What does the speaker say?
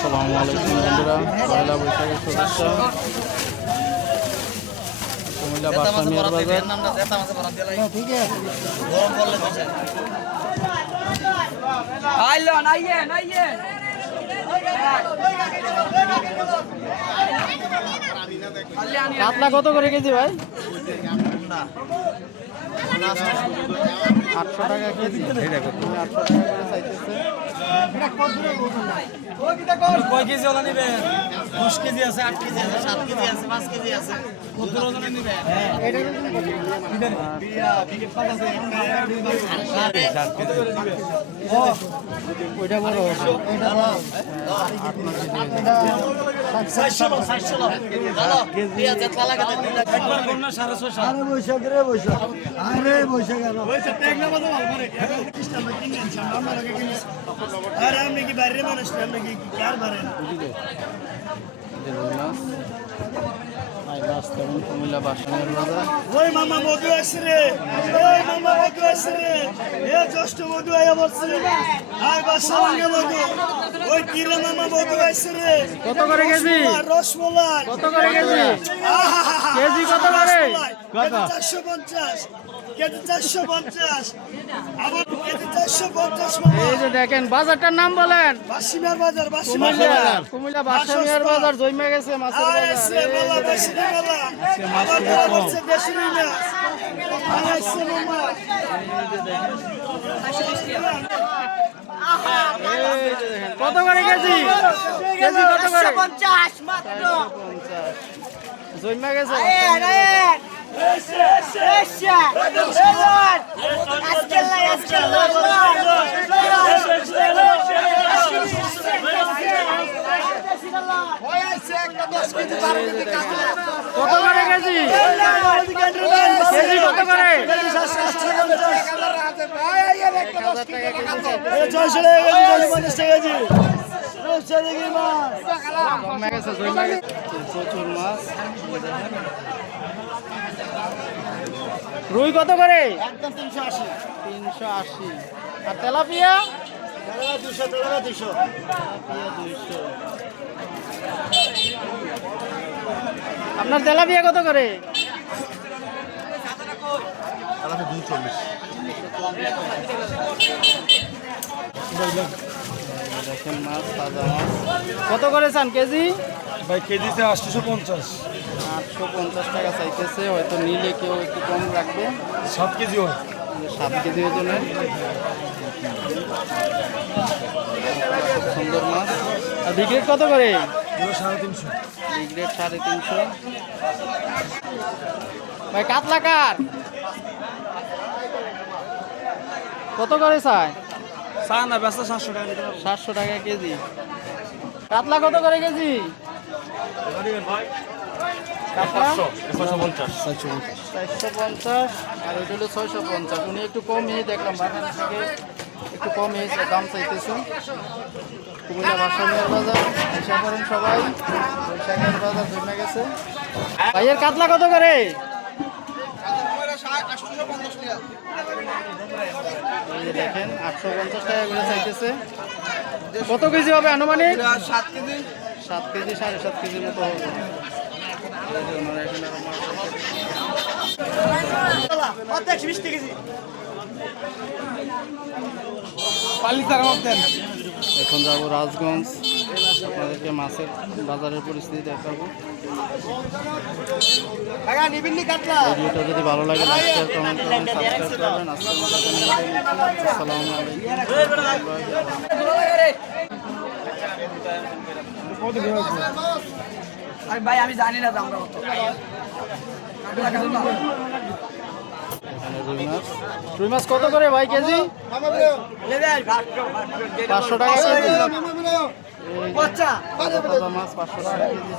আসসালামু আলাইকুম বন্ধুরা, পয়লা বৈশাখের শুভেচ্ছা। কুমিল্লা বাদশা মিয়ার বাজার। কাতলা কত করে কেজি ভাই? 800 টাকা কেজি। 800 টাকা করে চাইতেছে। কয় কেজি ওলা নিবেন? 10 কেজি আছে, 8 কেজি আছে, 7 কেজি আছে, 5 কেজি আছে। কত ওজনে নিবেন? ওইটা বড় হবে। কুমিল্লা বাসানের বাজার। ওই মামা মধু আসছে রে, ওই মামা মধু আসছে রে, এ জ্যৈষ্ঠ মধু আয়া বলছে আর বাসা ভাঙে মধু, ওই কিরে মামা মধু আসছে রে। কত করে কেজি? রসমলাই কত করে কেজি? কেজি কত করে? 450 কেজি, 450 আবার কেজি 450। এই যে দেখেন বাজারটার নাম বলেন। বাসিমার বাজার, কুমিল্লা বাদশা মিয়ার বাজার জমে গেছে মাছের বাজার। কত করে কেজি? কেজি কত করে? 450 মাত্র। জমে গেছে। কত করে কেজি? কেজি কত করে? 1000 টাকা কেজি। প্রচুর মাছ। রুই কত করে? 380। আর তেলাপিয়া? 200। আপনার তেলাপিয়া কত করে? দেখেন মাছ, তাজা মাছ। কত করে চান কেজি? ভাই কেজিতে 850। 850 টাকা চাইতেছে। হয়তো নিলে কেউ একটু কম রাখবে। 7 কেজি হয়। 7 কেজি ওজনের খুব সুন্দর মাছ। আর বিগ্রেড কত করে? 350। বিগ্রেড 350। ভাই কাতলা কার কত করে চায়? না ব্যস্ত 700 টাকা দিতে পারবো। 700 টাকা কেজি। কাতলা কত করে কেজি? কাতলা 450 আর ওইটা হলো 650। উনি একটু কমই দেখলাম বাগান থেকে একটু কমই দাম চাইতেছে। কুমিল্লা বাদশা মিয়ার বাজার আশা করেন সবাই। বৈশাখের বাজার জমে গেছে। ভাইয়ের কাতলা কত করে? এই যে দেখেন 850 টাকা করে চাইতেছে। কত কেজি হবে আনুমানিক? 7 কেজি। 7 কেজি 7.5 কেজির মতো হবে। এখন যাবো রাজগঞ্জ, আপনাদেরকে মাছের বাজারের পরিস্থিতি দেখাবো। ভিডিওটা যদি ভালো লাগে লাইক শেয়ার কমেন্ট করবেন, সাবস্ক্রাইব করবেন। আজকের মতো আসসালামু আলাইকুম। ভাই আমি জানি না দাম রুই মাছ কত করে ভাই কেজি? 500 টাকা কেজি। মাছ 500 টাকা কেজি।